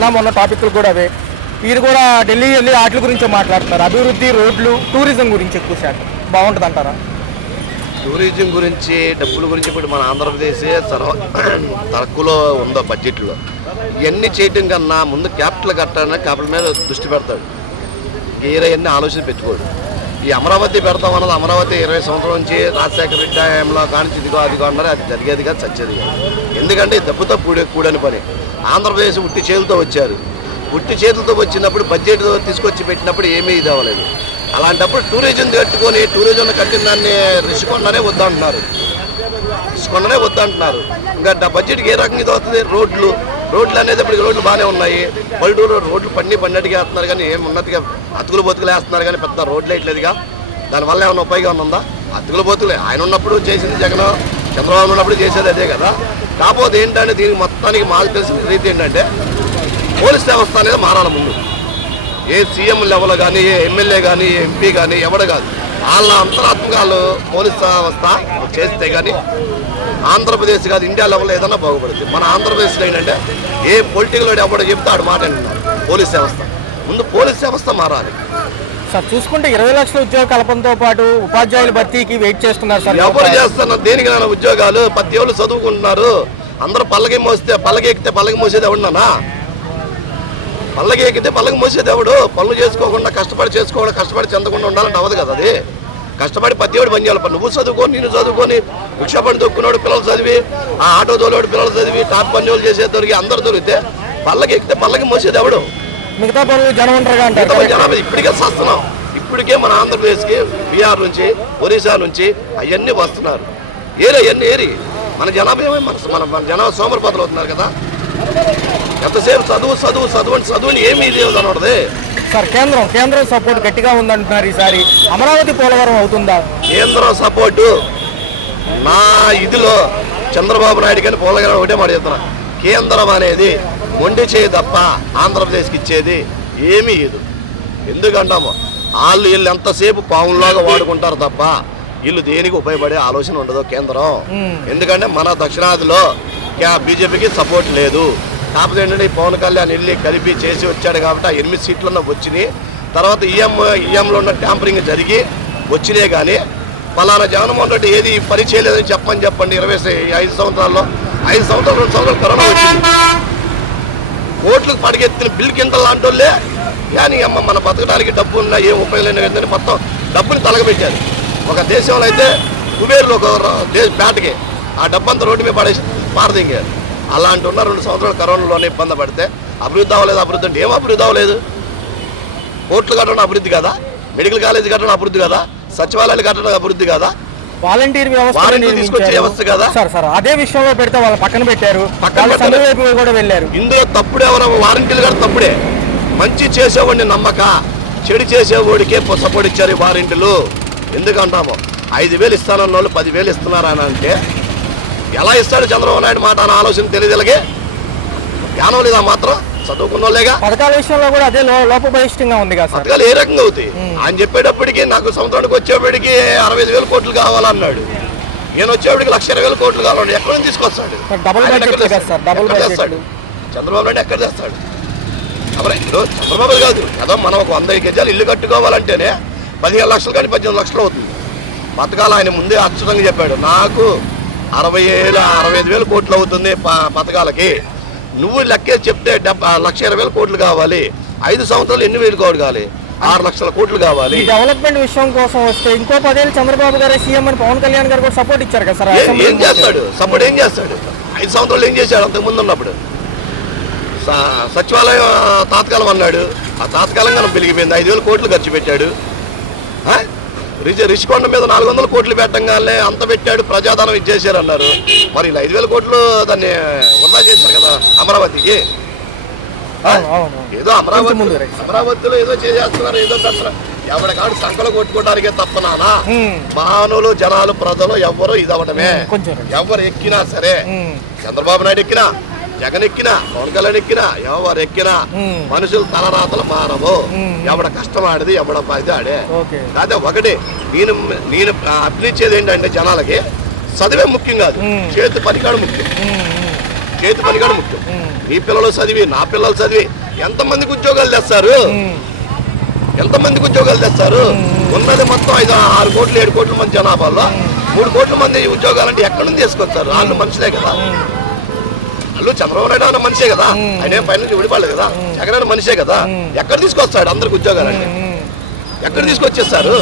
నిన్న మొన్న టాపిక్లు కూడా అవే. వీరు కూడా ఢిల్లీ వెళ్ళి వాటి గురించే మాట్లాడుతున్నారు. అభివృద్ధి, రోడ్లు, టూరిజం గురించి ఎక్కువ శాతం బాగుంటుంది అంటారా? టూరిజం గురించి, డబ్బుల గురించి ఇప్పుడు మన ఆంధ్రప్రదేశే తక్కువలో ఉందో బడ్జెట్లో. ఇవన్నీ చేయటం కన్నా ముందు క్యాపిటల్ కట్టాలని క్యాపిటల్ మీద దృష్టి పెడతాడు. ఏరవన్నీ ఆలోచన పెట్టుకోడు. ఈ అమరావతి పెడతాం అన్నది అమరావతి 20 సంవత్సరాల నుంచి రాజశేఖర రెడ్డి టైంలో కానీ ఇదిగో అదిగో అన్నారు. అది జరిగేది కాదు, చచ్చేది కాదు. ఎందుకంటే దెబ్బతో కూడని పని. ఆంధ్రప్రదేశ్ ఉట్టి చేతులతో వచ్చారు. ఉట్టి చేతులతో వచ్చినప్పుడు బడ్జెట్ తీసుకొచ్చి పెట్టినప్పుడు ఏమీ ఇది అవ్వలేదు. అలాంటప్పుడు టూరిజం కట్టుకొని టూరిజం కట్టిన దాన్ని రిషికొండనే వద్దంటున్నారు. ఇంకా బడ్జెట్కి ఏ రకంగా ఇది అవుతుంది? రోడ్లు అనేది ఇప్పుడు రోడ్లు బాగానే ఉన్నాయి. పల్లెటూరు రోడ్లు పన్నట్టుగా వేస్తున్నారు కానీ ఏం ఉన్నట్టుగా అతుకులు బతుకులు వేస్తున్నారు కానీ పెద్ద రోడ్లు వేయట్లేదుగా. దానివల్ల ఏమైనా ఉపయోగం ఉందా? అతుకులు బతుకులే. ఆయన ఉన్నప్పుడు చేసింది జగన్, చంద్రబాబు ఉన్నప్పుడు చేసేది అదే కదా. కాకపోతే ఏంటంటే దీనికి మొత్తానికి మాకు తెలిసిన రీతి ఏంటంటే పోలీస్ వ్యవస్థ అనేది మారాలి ముందు. ఏ సీఎం లెవెల్ కానీ, ఏ ఎమ్మెల్యే కానీ, ఎంపీ కానీ ఎవడ కాదు, వాళ్ళ అంతరాత్మకాలు పోలీస్ వ్యవస్థ చేస్తే కానీ ఆంధ్రప్రదేశ్ కాదు ఇండియా లెవెల్లో ఏదైనా బాగుపడుతుంది. మన ఆంధ్రప్రదేశ్లో ఏంటంటే ఏ పొలిటికల్ ఎవడో చెప్తే ఆడు మాట అంటున్నారు. పోలీస్ వ్యవస్థ ముందు పోలీస్ వ్యవస్థ మారాలి సార్. చూసుకుంటే 20 లక్షల ఉద్యోగ కల్పనతో పాటు ఉపాధ్యాయుల భర్తీకి వెయిట్ చేస్తున్నారు సార్. ఎవరు చేస్తున్నారు? దేనికి నాన్న ఉద్యోగాలు? 10 ఏళ్ళు చదువుకుంటున్నారు. అందరూ పల్లకి ఎక్కితే పల్లకి మోసేది ఎవడున్నానా? పల్లకి ఎక్కితే పల్లకి మోసేది ఎవడు? పనులు చేసుకోకుండా కష్టపడి చెందకుండా ఉండాలంటే అవ్వదు కదా. అది కష్టపడి 10 ఏళ్ళు పని చేయాలి. నువ్వు చదువుకొని, నేను చదువుకొని, రిక్షా పని దొక్కున్నాడు పిల్లలు చదివి, ఆ ఆటో తోలేడు పిల్లలు చదివి, టాప్ పని వాళ్ళు చేసేది దొరికి అందరు దొరికితే పల్లకి ఎక్కితే పల్లకి మోసేది ఎవడు? మిగతా పనులు జనం ఉంటారుగా అంటారు. జనాభా ఇప్పటికే వస్తున్నాం. ఇప్పటికే మన ఆంధ్రప్రదేశ్కి బీహార్ నుంచి, ఒరిస్సా నుంచి అవన్నీ వస్తున్నారు. ఏరి మన జనాభా ఏమో మన జనాభా సోమరిపోతలు అవుతున్నారు కదా. ఎంతసేపు చదువుని ఏమీ లేదన్నది సార్. కేంద్రం సపోర్ట్ గట్టిగా ఉందంటున్నారు. ఈసారి అమరావతి పోలవరం అవుతుందా? కేంద్రం సపోర్టు నా ఇదిలో చంద్రబాబు నాయుడు కానీ పోలవరం ఒకటే మాట చెప్తున్నా. కేంద్రం అనేది మొండి చేయి తప్ప ఆంధ్రప్రదేశ్కి ఇచ్చేది ఏమీ లేదు. ఎందుకంటామో వీళ్ళు ఎంతసేపు పావుల్లాగా వాడుకుంటారు తప్ప వీళ్ళు దేనికి ఉపయోగపడే ఆలోచన ఉండదు కేంద్రం. ఎందుకంటే మన దక్షిణాదిలో బీజేపీకి సపోర్ట్ లేదు. కాకపోతే ఏంటంటే ఈ పవన్ కళ్యాణ్ వెళ్ళి కలిపి చేసి వచ్చాడు కాబట్టి ఆ 8 సీట్లన్నా వచ్చినాయి. తర్వాత ఈఎంలో ఉన్న ట్యాంపరింగ్ జరిగి వచ్చినాయి. కానీ ఫలానా జగన్మోహన్ రెడ్డి ఏది పని చేయలేదని చెప్పండి. 25 సంవత్సరాల్లో 5 సంవత్సరాలు 2 సంవత్సరాలు కరోనా వచ్చింది. కోట్లకు పడిగెత్తిన బిల్ కింద లాంటి వాళ్ళే కానీ మన బతకడానికి డబ్బు ఉన్నా ఏం ఉపయోగం లేని మొత్తం డబ్బుని తలగబెట్టారు. ఒక దేశంలో అయితే కుబేరులో ఒక పేటకి ఆ డబ్బంతా రోడ్డు మీద పడేసి పారదింగారు. అలాంటి ఉన్న 2 సంవత్సరాలు కరోనాలోనే ఇబ్బంది పడితే అభివృద్ధి అవ్వలేదు. అంటే ఏం అభివృద్ధి అవ్వలేదు? కోర్టులు కట్టడం అభివృద్ధి కదా, మెడికల్ కాలేజీ కట్టడం అభివృద్ధి కదా, సచివాలయాలు కట్టడం అభివృద్ధి కదా, వాలంటీర్ వ్యవస్థ తీసుకొచ్చే వ్యవస్థ కదా. సార్ అదే విషయంలో పెడితే వాళ్ళు పక్కన పెట్టారు. కూడా వెళ్ళారు. ఇందులో తప్పుడే వారంటీలు కూడా తప్పుడే. మంచి చేసేవాడిని నమ్మక చెడు చేసేవాడికే సపోర్ట్ ఇచ్చారు ఈ వారంటీలు. ఎందుకంటామో 5,000 ఇస్తానన్న వాళ్ళు 10,000 ఇస్తున్నారని అంటే ఎలా ఇస్తాడు చంద్రబాబు నాయుడు మాట అని ఆలోచన తెలియదలగే. జ్ఞానం లేదా మాత్రం చదువుకున్న వాళ్ళేగా. పథకాల విషయంలో కూడా అదే లోపభయిష్టంగా ఉంది కదా. పథకాలు ఏ రకంగా అవుతాయి? ఆయన చెప్పేటప్పటికి నాకు సంవత్సరానికి వచ్చేప్పటికి 65,000 కోట్లు కావాలన్నాడు. నేను వచ్చేప్పటికి 1,20,000 కోట్లు కావాలన్నాడు. ఎక్కడి నుంచి తీసుకొస్తాడు? చంద్రబాబు నాయుడు ఎక్కడ తెస్తాడు? చంద్రబాబు కాదు కదా. మనం ఒక 100 గజాలు ఇల్లు కట్టుకోవాలంటేనే 15 లక్షలు కానీ 18 లక్షలు అవుతుంది. పథకాలు ఆయన ముందే అచ్యుతంగా చెప్పాడు. నాకు 65,000 కోట్లు అవుతుంది పథకాలకి. నువ్వు లెక్కే చెప్తే 1,20,000 కోట్లు కావాలి. 5 సంవత్సరాలు ఎన్ని వేలు కోట్లు కావాలి? 6 లక్షల కోట్లు కావాలి. డెవలప్మెంట్ విషయం కోసం వస్తే ఇంకో 10 ఏళ్ళు చంద్రబాబు గారు సీఎం అని పవన్ కళ్యాణ్ గారు కూడా సపోర్ట్ ఇచ్చారు కదా సార్. ఏం చేస్తాడు? సపోర్ట్ ఏం చేస్తాడు? 5 సంవత్సరాలు ఏం చేశాడు? అంతకు ముందు ఉన్నప్పుడు సచివాలయం తాత్కాలం అన్నాడు. ఆ తాత్కాలంగా పెరిగిపోయింది. 5,000 కోట్లు ఖర్చు పెట్టాడు. రిషికొండ మీద 400 కోట్లు పెట్టంగానే అంత పెట్టాడు. ప్రజాధనం ఇచ్చేసారు అన్నారు. మరి 5,000 కోట్లు దాన్ని వృధా చేశారు కదా అమరావతికి. ఏదో అమరావతిలో ఏదో చేస్తున్నారు, ఏదో పెడుతున్నారు. ఎవరి కాడు సంకలు కొట్టుకోవడానికే తప్ప నానా మానవులు జనాలు ప్రజలు ఎవరు ఇదవటమే. ఎవరు ఎక్కినా సరే, చంద్రబాబు నాయుడు ఎక్కినా, జగన్ ఎక్కినా, పవన్ కళ్యాణ్ ఎక్కినా, ఎవరు ఎక్కినా మనుషులు తలరాతలు మానవు. ఎవడ కష్టం ఆడేది, ఎవడ పది ఆడే. కాదే ఒకటి నేను అప్పించేది ఏంటంటే జనాలకి చదివే ముఖ్యం కాదు, చేతి పనికాడు ముఖ్యం. చేతి పని కూడా ముఖ్యం. నీ పిల్లలు చదివి నా పిల్లలు చదివి ఎంతమందికి ఉద్యోగాలు తెస్తారు? ఎంతమందికి ఉద్యోగాలు తెస్తారు? ఉన్నది మొత్తం 5-6 కోట్లు 7 కోట్ల మంది జనాభాలో 3 కోట్ల మంది ఉద్యోగాలంటే ఎక్కడి నుంచి తీసుకొస్తారు? వాళ్ళు మనుషులే కదా. వాళ్ళు చంద్రబాబు నాయుడు అన్న మనిషే కదా, ఆయన ఏం పైన నుంచి విడిపడలేదు కదా. జగన్ మనిషే కదా, ఎక్కడ తీసుకొస్తాడు అందరికి ఉద్యోగాలంటే? ఎక్కడ తీసుకొచ్చేస్తారు?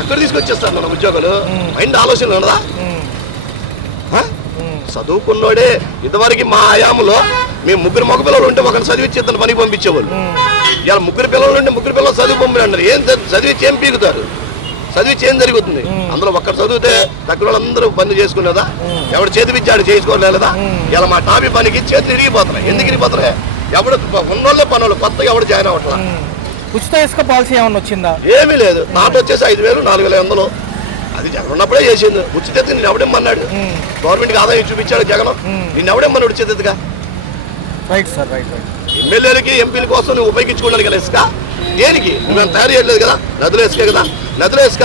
ఎక్కడ తీసుకొచ్చేస్తారు మన ఉద్యోగాలు? మైండ్ ఆలోచన ఉండదా? చదువుకున్నోడే ఇదివరకు మా హయాంలో మేము 3 మగ పిల్లలు ఉంటే ఒకరిని చదివించి ఇద్దరు పనికి పంపించేవాళ్ళు. ఇలా 3 పిల్లలు ఉంటే 3 పిల్లలు చదివి పంపినారు. ఏం చదివించి ఏం పీకుతారు? చదివించి ఏం జరుగుతుంది? అందులో ఒక్కరు చదివితే దగ్గర వాళ్ళందరూ పని చేసుకునేదా? ఎవడు చేతి విద్యాడు చేసుకోలేదా? ఇలా మా టాపీ పనికి చేతులు ఇరిగిపోతున్నాయి. ఎందుకు ఇరిగిపోతున్నాయి? ఎవడు ఉన్నోళ్ళే పనులు, కొత్తగా ఎవడు జాయిన్ అవ్వట్లా. ఉచిత ఇసుక పాలసీ ఏమన్నా వచ్చిందా? ఏమీ లేదు. నాటు వచ్చేసి 5,000 4,500. అది జగన్ ఉన్నప్పుడే చేసింది. ఉచిత నేను ఎవడేమన్నాడు? గవర్నమెంట్కి ఆదాయం చూపించాడు జగన్. నిన్ను ఎవడేమన్నాడు ఉచితగా? Right sir, right. ఎమ్మెల్యేలకి ఎంపీల కోసం నువ్వు ఉపయోగించుకోవడానికి కదా ఇసుక. దేనికి? నువ్వేం తయారు చేయలేదు కదా. నదులు ఇసుకే కదా. నదులు ఇసుక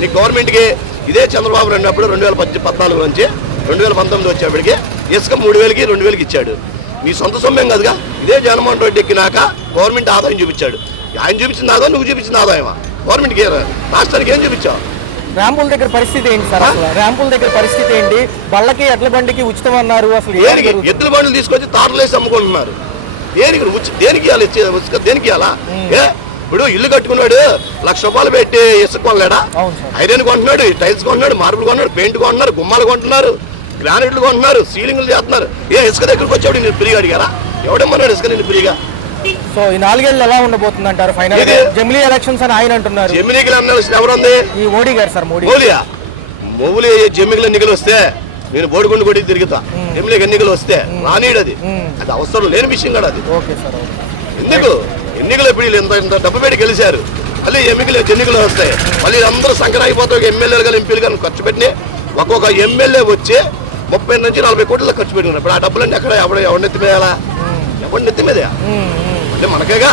నీ గవర్నమెంట్కి ఇదే చంద్రబాబు ఉన్నప్పుడు 2014 నుంచి 2019 వచ్చేప్పటికి ఇసుక 3,000కి 2,000కి ఇచ్చాడు. నీ సొంత సొమ్మేం కదగా. ఇదే జగన్మోహన్ రెడ్డి ఎక్కినాక గవర్నమెంట్ ఆదాయం చూపించాడు. ఆయన చూపించిన ఆదాయం నువ్వు చూపించిన ఆదాయమా? గవర్నమెంట్కి రాష్ట్రానికి ఏం చూపించావు? ర్యాంపుల దగ్గర పరిస్థితి ఏంటి సార్? అసలు ర్యాంపుల దగ్గర పరిస్థితి ఏంటి? బళ్ళకి ఎడ్ల బండికి ఉచితం అన్నారు. అసలు ఎద్దుల బండ్లు తీసుకొచ్చి తాటలేసి అమ్ముకుంటున్నారు. దేనికి దేనికి ఇవ్వాలి? ఇసుక దేనికి ఇవ్వాలా? ఇప్పుడు ఇల్లు కట్టుకున్నాడు 1,00,000 రూపాయలు పెట్టి ఇసుక కొనలేడా? ఐరన్ కొంటున్నాడు, టైల్స్ కొంటున్నాడు, మార్బుల్ కొంటున్నాడు, పెయింట్ కొంటున్నారు, గుమ్మాలు కొంటున్నారు, గ్రానైట్లు కొంటున్నారు, సీలింగ్లు చేస్తున్నారు. ఇసుక దగ్గరకు వచ్చాడు నేను ఫ్రీగా అడిగారా? ఎవడేమన్నాడు ఇసుక నేను ఫ్రీగా? సో ఈ 4 ఏళ్ళు ఎలా ఉండబోతుంది అంటారు? ఫైనల్ జమిలీ ఎలక్షన్స్ అని ఆయన అంటున్నారు. జమిలీకి ఎవరుంది? ఈ మోడీ గారు సార్. మోదీయా? మోదీ జమిలీలో ఎన్నికలు వస్తే నేను బోడిగుండు కొట్టి తిరుగుతా. జమిలీకి ఎన్నికలు వస్తే రానీడు. అది అవసరం లేని విషయం కూడా అది. ఎందుకు ఎన్నికలు ఇప్పుడు ఇంత డబ్బు పెట్టి గెలిచారు, మళ్ళీ ఎన్నికలు వస్తాయి, మళ్ళీ అందరూ సంక్రాంతి ఎమ్మెల్యేలు కానీ ఎంపీలు కానీ ఖర్చు పెట్టి ఒక్కొక్క ఎమ్మెల్యే వచ్చి 30 నుంచి 40 కోట్ల ఖర్చు పెట్టుకున్నారు. ఇప్పుడు ఆ డబ్బులన్నీ ఎక్కడ ఎవరి నెత్తి మీదేలా? ఎవరి నెత్తి మీదే? అంటే మనకేగా.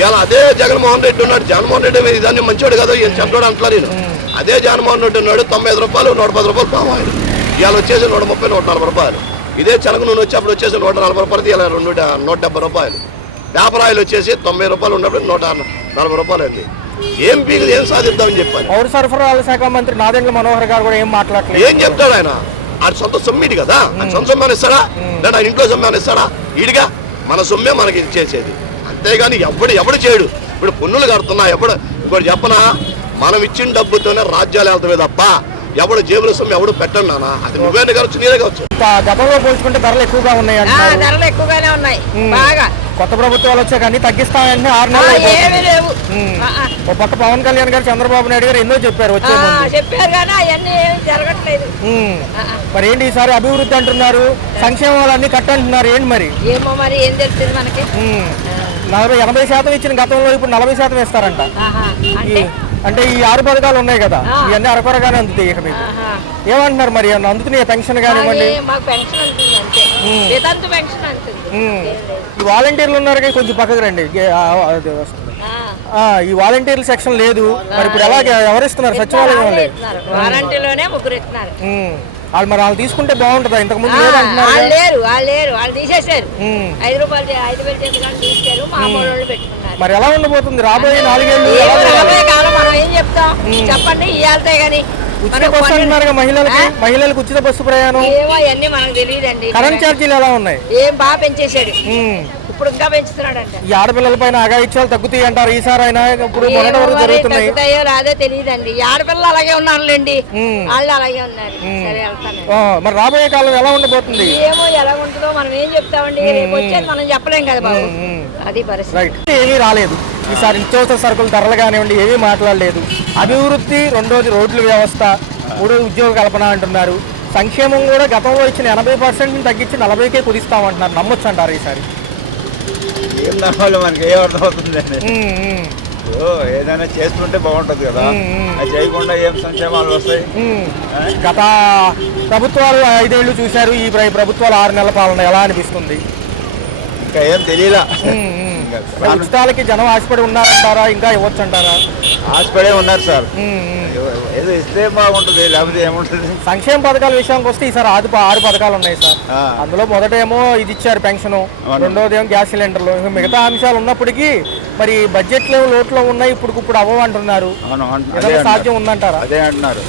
ఇలా అదే జగన్మోహన్ రెడ్డి ఉన్నాడు. జగన్మోహన్ రెడ్డి ఇదాన్ని మంచివాడు కదా, ఈయన చెడ్డోడు అంటలా నేను. అదే జగన్మోహన్ రెడ్డి ఉన్నాడు. 95 రూపాయలు 110 రూపాయలు పామాయిల్, ఇవాళ వచ్చేసి 130 140 రూపాయలు. ఇదే చెనక నూనె వచ్చి అప్పుడు వచ్చేసి 140 రూపాయలు, ఇలా 170 రూపాయలు. పేపర్ ఆయిల్ వచ్చేసి 90 రూపాయలు ఉన్నప్పుడు 140 రూపాయలు అయింది. ఏం పీకులు ఏం సాధిద్దామని చెప్పాలి. పౌర సరఫరాల శాఖ మంత్రి నాదెండ్ల మనోహర్ గారు కూడా ఏం మాట్లాడలేదు. ఏం చెప్తాడు ఆయన? ఆయన సొంత సొమ్మిది కదా. ఆయన సొంత సొమ్మాన్ని ఇస్తాడా? లేదా ఆయన ఇంట్లో సొమ్మాన్ని ఇస్తాడా? ఈడిగా మన సొమ్మే మనకి చేసేది, అంతేగాని ఎవడు చేయడు. ఇప్పుడు పన్నులు కడుతున్నా ఎవడు ఇంకోటి చెప్పనా? మనం ఇచ్చిన డబ్బుతోనే రాజ్యాలు వెళ్తామే తప్ప ఎవడు జేబుల సొమ్ము ఎవడు పెట్టండి నాన్న. అది నువ్వేనే కావచ్చు, నేనే కావచ్చు. గతంలో పోల్చుకుంటే ధరలు ఎక్కువగా ఉన్నాయి. ధరలు ఎక్కువగానే ఉన్నాయి బాగా. కొత్త ప్రభుత్వాలు వచ్చాక అన్ని తగ్గిస్తామని 6 నెలలు. ఒక పక్క పవన్ కళ్యాణ్ గారు చంద్రబాబు నాయుడు గారు ఎన్నో చెప్పారు, చెప్పారు కానీ అవన్నీ ఏమి జరగట్లేదు. మరి ఏంటి ఈసారి అభివృద్ధి అంటున్నారు, సంక్షేమాలు అన్ని కట్టంటున్నారు. ఏంటి మరి? ఏమో మరి ఏం తెలుస్తుంది మనకి. 80% ఇచ్చిన గతంలో ఇప్పుడు 40% ఇస్తారంట. అంటే ఈ 6 పథకాలు ఉన్నాయి కదా, ఇవన్నీ అరకొరగానే అందుతాయి. ఇక మీకు ఏమంటున్నారు మరి? అందుతున్నాయి పెన్షన్ కానివ్వండి. ఈ వాలంటీర్లు ఉన్నారు, కొంచెం పక్కకు రండి. ఈ వాలంటీర్ల సెక్షన్ లేదు మరి. ఇప్పుడు ఎలా ఎవరిస్తున్నారు? సచివాలయం వాళ్ళు మరి వాళ్ళు తీసుకుంటే బాగుంటుందా? ఇంతకు ముందు వాళ్ళు తీసేశారు. 5 రూపాయలు 5,000 తీసుకెళ్ళి మామూలు పెట్టుకున్నారు. మరి ఎలా ఉండబోతుంది రాబోయే 4 ఏళ్ళు? మనం ఏం చెప్తాం చెప్పండి. ఇవాళ కానీ ఉచిత బస్సు అంటున్నారు మహిళలకు ఉచిత బస్సు ప్రయాణం. ఏమో అవన్నీ మనకు తెలియదండి. కరెంట్ ఛార్జీలు ఎలా ఉన్నాయి? ఏం బాగా పెంచేశాడు, ఇప్పుడు ఇంకా పెంచుతున్నాడంట. ఈ ఆడపిల్లల పైన అఘాయిత్యాలు తగ్గుతాయి అంటారు ఈసారి అయినా? ఇప్పుడు మొదటి వరకు జరుగుతున్నాయి. తగ్గుతాయో రాదో తెలియదండి. ఈ ఆడపిల్లలు అలాగే ఉన్నారులేండి, వాళ్ళు అలాగే ఉన్నారు. సరే వెళ్తాను. మరి రాబోయే కాలం ఎలా ఉండబోతుంది? ఏమో ఎలా ఉంటుందో మనం ఏం చెప్తామండి. రేపు వచ్చేది మనం చెప్పలేం కదా బాబు. అది పరిస్థితి. ఏమీ రాలేదు ఈసారి. నిత్యావసర సరుకుల ధరలు కానివ్వండి ఏమీ మాట్లాడలేదు. అభివృద్ధి, రెండోది రోడ్ల వ్యవస్థ, మూడోది ఉద్యోగ కల్పన అంటున్నారు. సంక్షేమం కూడా గతంలో ఇచ్చిన 80% తగ్గించి 40కే కుదిస్తామంటున్నారు. నమ్మొచ్చు అంటారు ఈసారి? ఏం నమ్మాలి? మనకి ఏం అర్థం అవుతుందండి. ఏదైనా చేస్తుంటే బాగుంటది కదా, అది చేయకుండా ఏం సంక్షేమాలు వస్తాయి? గత ప్రభుత్వాలు 5 ఏళ్ళు చూశారు, ఈ ప్రభుత్వాలు 6 నెలల పాలన ఎలా అనిపిస్తుంది? ఇంకా ఏం తెలియలా. ఇంకా అంటే ఉచితాలకి జనం ఆశపడి ఉన్నారంటారా, ఇంకా ఇవ్వచ్చు అంటారా? ఆశపడే ఉన్నారు సార్. ఏదో ఇస్తే బాగుంటుంది, లేకపోతే ఏముంటుంది. సంక్షేమ పథకాల విషయానికి వస్తే ఈసారి 6 పథకాలు ఉన్నాయి సార్. అందులో మొదటేమో ఇది ఇచ్చారు పెన్షన్, రెండోది ఏమో గ్యాస్ సిలిండర్లు, ఇంకా మిగతా అంశాలు ఉన్నప్పటికీ మరి బడ్జెట్ లో లోట్లో ఉన్నాయి, ఇప్పుడు అవ్వవు అంటున్నారు. ఏదైనా సాధ్యం ఉందంటారా? అదే అంటున్నారు.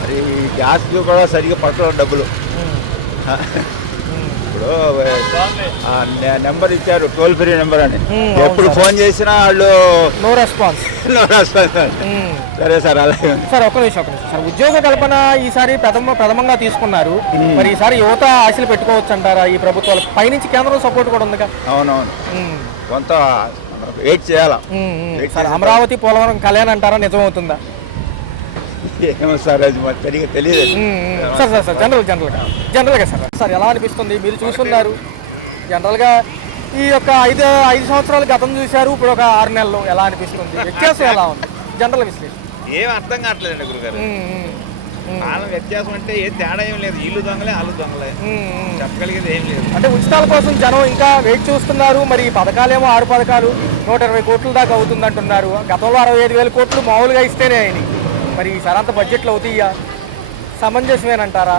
మరి గ్యాస్ కూడా సరిగ్గా పడతారు డబ్బులు. ఇప్పుడు నెంబర్ ఇచ్చారు, టోల్ ఫ్రీ నెంబర్ అని, ఎప్పుడు ఫోన్ చేసినా వాళ్ళు నో రెస్పాన్స్. సరే సార్, అలాగే సార్. ఒక నిమిషం సార్. ఉద్యోగ కల్పన ఈసారి ప్రథమంగా తీసుకున్నారు. మరి ఈసారి యువత ఆశలు పెట్టుకోవచ్చు అంటారా ఈ ప్రభుత్వాలు? పైనుంచి కేంద్రం సపోర్ట్ కూడా ఉందిగా. అవునవును, కొంత వెయిట్ చేయాలా. సార్, అమరావతి పోలవరం కళ్యాణ్ అంటారా, నిజమవుతుందా? ఏమో సార్, అది మాకు తెలియదు. సార్ జనరల్గా సార్ ఎలా అనిపిస్తుంది? మీరు చూస్తున్నారు జనరల్గా ఈ యొక్క 5 సంవత్సరాలు గతం చూశారు, ఇప్పుడు ఒక 6 నెలలు ఎలా అనిపిస్తుంది? వ్యత్యాసం ఎలా ఉంది జనరల్ విశ్లేషణ? ఏం అర్థం కావట్లేదండి గురుగారు. కాలం వ్యత్యాసం అంటే ఏం తేడా ఏం లేదు, ఇల్లు దొంగలే వాళ్ళు దొంగలే, చెప్పగలిగేది ఏం లేదు. అంటే ఉచితాల కోసం జనం ఇంకా వెయిట్ చూస్తున్నారు. మరి ఈ పథకాలేమో 6 పథకాలు 120 కోట్ల దాకా అవుతుంది అంటున్నారు. గతంలో 65,000 కోట్లు మామూలుగా ఇస్తేనే అయినాయి. మరి ఈసారి అంత బడ్జెట్లో అవుతాయా? సమంజసమేనంటారా?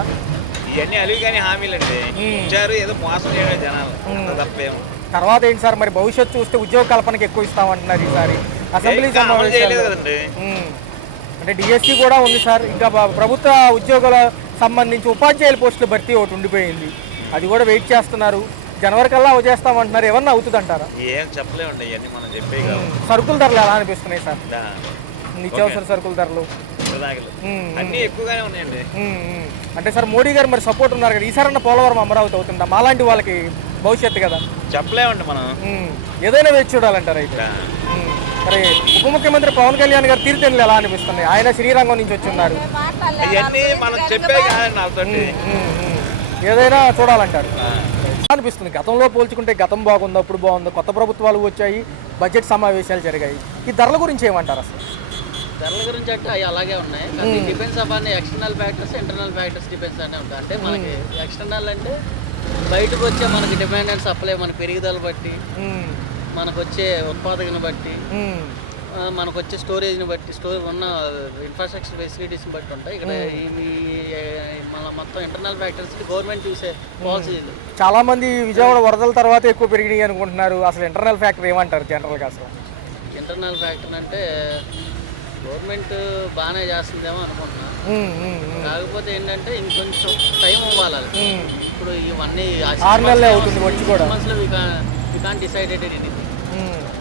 ఇవన్నీ అలివి కానీ హామీలు అండి, ఇచ్చారు, ఏదో మోసం చేయడం జనాలు, తప్పేమో. తర్వాత ఏంటి సార్, మరి భవిష్యత్తు చూస్తే ఉద్యోగ కల్పనకి ఎక్కువ ఇస్తామంటున్నారు ఈసారి అసెంబ్లీ సమావేశాలు. అంటే డిఎస్సి కూడా ఉంది సార్. ఇంకా ప్రభుత్వ ఉద్యోగుల సంబంధించి ఉపాధ్యాయుల పోస్టుల భర్తీ ఒకటి ఉండిపోయింది, అది కూడా వెయిట్ చేస్తున్నారు. జనవరి కల్లా చేస్తామంటున్నారు. ఏమన్నా అవుతుంది అంటారా? ఏం చెప్పలేమండి, ఇవన్నీ మనం చెప్పే. సరుకుల ధరలు ఎలా అనిపిస్తున్నాయి సార్? నిత్యావసర సరుకుల ధరలు అన్ని ఎక్కువగానే ఉన్నాయండి. అంటే సార్ మోడీ గారు మరి సపోర్ట్ ఉన్నారు కదా, ఈసారన్న పోలవరం అమరావతి అవుతుందా? మాలాంటి వాళ్ళకి భవిష్యత్తు కదా, చెప్పలేమండి మనం. ఏదైనా వేచి చూడాలంటారు. అయితే మరి ఉప ముఖ్యమంత్రి పవన్ కళ్యాణ్ గారు తీరుతెన్నులు ఎలా అనిపిస్తున్నాయి? ఆయన శ్రీరంగం నుంచి వచ్చి ఉన్నారు. ఇవన్నీ మనం చెప్పే కాదండి వాళ్ళతో. ఏదైనా చూడాలంటారు అనిపిస్తుంది. గతంలో పోల్చుకుంటే గతం బాగుంది, అప్పుడు బాగుంది, కొత్త ప్రభుత్వాలు వచ్చాయి, బడ్జెట్ సమావేశాలు జరిగాయి. ఈ ధరల గురించి ఏమంటారు అసలు? ధరల గురించి అంటే అవి అలాగే ఉన్నాయి, కానీ depends upon external factors, internal factors depends అనే ఉంటాయి. అంటే మనకి ఎక్స్టర్నల్ అంటే బయటకు వచ్చే మనకి డిమాండ్ అండ్ సప్లై, మన పెరుగుదల బట్టి, మనకు వచ్చే ఉత్పాదకను బట్టి, మనకు వచ్చే స్టోరేజ్ని బట్టి, ఉన్న ఇన్ఫ్రాస్ట్రక్చర్ ఫెసిలిటీస్ని బట్టి ఉంటాయి. ఇక్కడ మన మొత్తం ఇంటర్నల్ ఫ్యాక్టర్స్కి గవర్నమెంట్ చూసే పాలసీలు. చాలా మంది విజయవాడ వరదల తర్వాత ఎక్కువ పెరిగినాయి అనుకుంటున్నారు. అసలు ఇంటర్నల్ ఫ్యాక్టర్ ఏమంటారు జనరల్గా? అసలు ఇంటర్నల్ ఫ్యాక్టర్ అంటే గవర్నమెంట్ బాగానే చేస్తుందేమో అనుకుంటున్నా. కాకపోతే ఏంటంటే ఇంకొంచెం టైం ఇవ్వాలి. ఇప్పుడు ఇవన్నీ 6 నెలలే అవుతుంది వచ్చి కూడా. మంత్స్లో వి కాంట్ డిసైడెడ్ ఎనీథింగ్.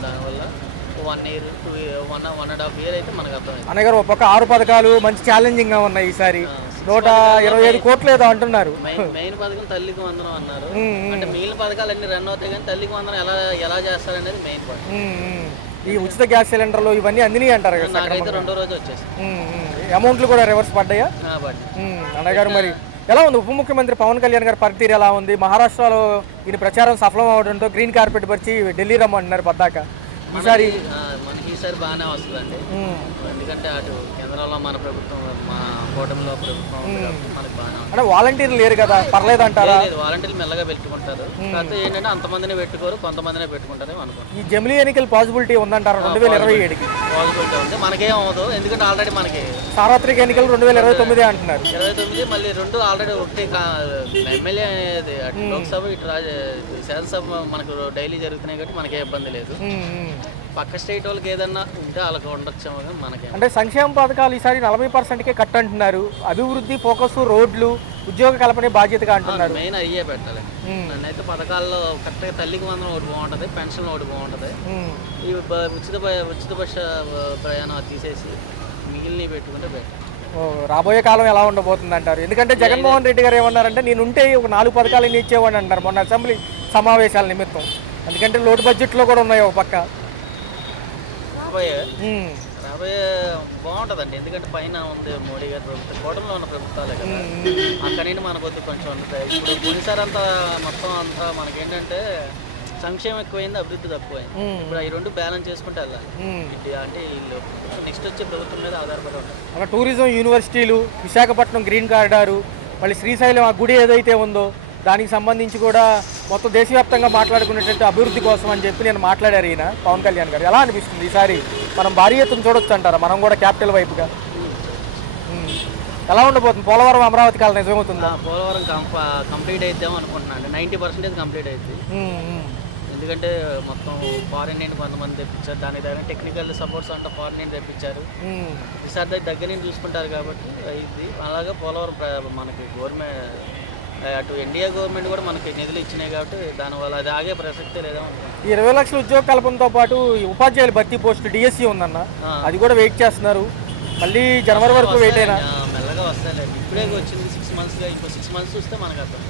దానివల్ల 1 year 1.5 year అయితే మనకు అర్థమైంది. అనగారు ఒక 6 పథకాలు మంచి ఛాలెంజింగ్ గా ఉన్నాయి ఈసారి. 125 కోట్లు ఏదో అంటున్నారు. మెయిన్ పథకం తల్లికి వందనం అన్నారు. అంటే మిగిలిన పథకాలు అన్ని రన్ అవుతాయి, కానీ తల్లికి వందనం ఎలా చేస్తారనేది మెయిన్ పాయింట్. ఈ ఉచిత గ్యాస్ సిలిండర్లు ఇవన్నీ అందినాయి అంటారు కదా? నాకైతే 2వ రోజు వచ్చేసి అమౌంట్లు కూడా రివర్స్ పడ్డాయా? అన్నగారు మరి ఎలా ఉంది ఉప ముఖ్యమంత్రి పవన్ కళ్యాణ్ గారి పనితీరు ఎలా ఉంది? మహారాష్ట్రలో ఈయన ప్రచారం సఫలం అవడంతో గ్రీన్ కార్పెట్ పరిచి ఢిల్లీ రమ్మంటున్నారు పద్దాక. ఈసారి మనకి ఈసారి బాగానే వస్తుందండి, ఎందుకంటే అటు కేంద్రంలో మన ప్రభుత్వం, మా కూటమిలో ప్రభుత్వం మనకి బాగానే. అంటే వాలంటీర్లు లేరు కదా, పర్లేదు అంటారా? వాలంటీర్లు మెల్లగా పెట్టుకుంటారు, కాకపోతే ఏంటంటే అంతమందినే పెట్టుకోరు, కొంతమందినే పెట్టుకుంటారు అనుకుంటారు. ఈ జమిలీ ఎన్నికల పాజిబిలిటీ ఉందంటారా 2027కి? పాజిబిలిటీ ఉంది, మనకేం అవ్వదు, ఎందుకంటే ఆల్రెడీ మనకి సార్వత్రిక ఎన్నికలు 2029 అంటున్నారు. 29 మళ్ళీ 2 ఆల్రెడీ ఒకటి ఎమ్మెల్యే అనేది అటు లోక్సభ ఇటు శాసనసభ మనకు డైలీ జరుగుతున్నాయి కాబట్టి మనకే ఇబ్బంది లేదు. పక్క స్టేట్ వాళ్ళకి ఏదన్నా ఉంటే వాళ్ళకి ఉండొచ్చాము, మనకి. అంటే సంక్షేమ పథకాలు ఈసారి 40%కే కట్ అంటున్నారు. అభివృద్ధి ఫోకస్ రోడ్లు, ఉద్యోగ కల్పనే బాధ్యతగా అంటున్నారు. మెయిన్ అయ్యే పెట్టాలి. నన్నైతే పథకాల్లో కరెక్ట్గా తల్లికి వందనం ఒకటి బాగుంటుంది, పెన్షన్ ఒకటి బాగుంటుంది. ఈ ఉచిత బస్సు ప్రయాణం అది తీసేసి మిగిలినవి పెట్టుకుంటే బెటర్. రాబోయే కాలం ఎలా ఉండబోతుంది అంటారు? ఎందుకంటే జగన్మోహన్ రెడ్డి గారు ఏమన్నారంటే, నేనుంటే ఒక 4 పథకాలు ఇచ్చేవాడిని అంటారు మొన్న అసెంబ్లీ సమావేశాల నిమిత్తం. ఎందుకంటే లోటు బడ్జెట్లో కూడా ఉన్నాయి ఒక పక్క. రాబోయే బాగుంటుందండి, ఎందుకంటే పైన ఉంది మోడీ గారి ప్రభుత్వం, కూటమిలో ఉన్న ప్రభుత్వాలే కదా, అక్కడి నుండి మన కొద్ది కొంచెం ఉంటాయి. ఇప్పుడు పోయినసారి అంతా మొత్తం అంతా మనకేంటంటే సంక్షేమం ఎక్కువైంది, అభివృద్ధి తక్కువైంది. ఇప్పుడు ఈ 2 బ్యాలెన్స్ చేసుకుంటే వెళ్ళాలి. అంటే వీళ్ళు నెక్స్ట్ వచ్చే ప్రభుత్వం మీద ఆధారపడి ఉంటారు. అలా టూరిజం యూనివర్సిటీలు, విశాఖపట్నం గ్రీన్ కారిడారు, మళ్ళీ శ్రీశైలం ఆ గుడి ఏదైతే ఉందో, దానికి సంబంధించి కూడా మొత్తం దేశవ్యాప్తంగా మాట్లాడుకునేటట్టు అభివృద్ధి కోసం అని చెప్పి నేను మాట్లాడారు ఈయన పవన్ కళ్యాణ్ గారు. ఎలా అనిపిస్తుంది ఈసారి మనం భారీ ఎత్తున చూడొచ్చు అంటారా మనం కూడా క్యాపిటల్ వైపుగా? ఎలా ఉండబోతుంది పోలవరం అమరావతి కాలం నిజమవుతుందా? పోలవరం కంప్లీట్ అయిద్దాం అనుకుంటున్నాను. 90% కంప్లీట్ అయింది. ఎందుకంటే మొత్తం ఫారిన్ నుండి కొంతమంది తెప్పించారు, దానికి దగ్గర టెక్నికల్ సపోర్ట్స్ అంటే ఫారిన్ నుండి తెప్పించారు. ఈసారి దగ్గర నుంచి చూసుకుంటారు కాబట్టి అయింది. అలాగే పోలవరం మనకి గవర్నమెంట్ అటు ఇండియా గవర్నమెంట్ కూడా మనకి నిధులు ఇచ్చినాయి కాబట్టి దానివల్ల అది ఆగే ప్రసక్తే లేదా. 20 లక్షల ఉద్యోగ కల్పనతో పాటు ఉపాధ్యాయుల భర్తీ పోస్టు డిఎస్సి ఉందన్న, అది కూడా వెయిట్ చేస్తున్నారు. మళ్ళీ జనవరి వరకు వెయిట్ అయినా మెల్లగా వస్తాయి. ఇప్పుడే వచ్చింది 6 months, ఇంకో 6 months చూస్తే మనకు అర్థం.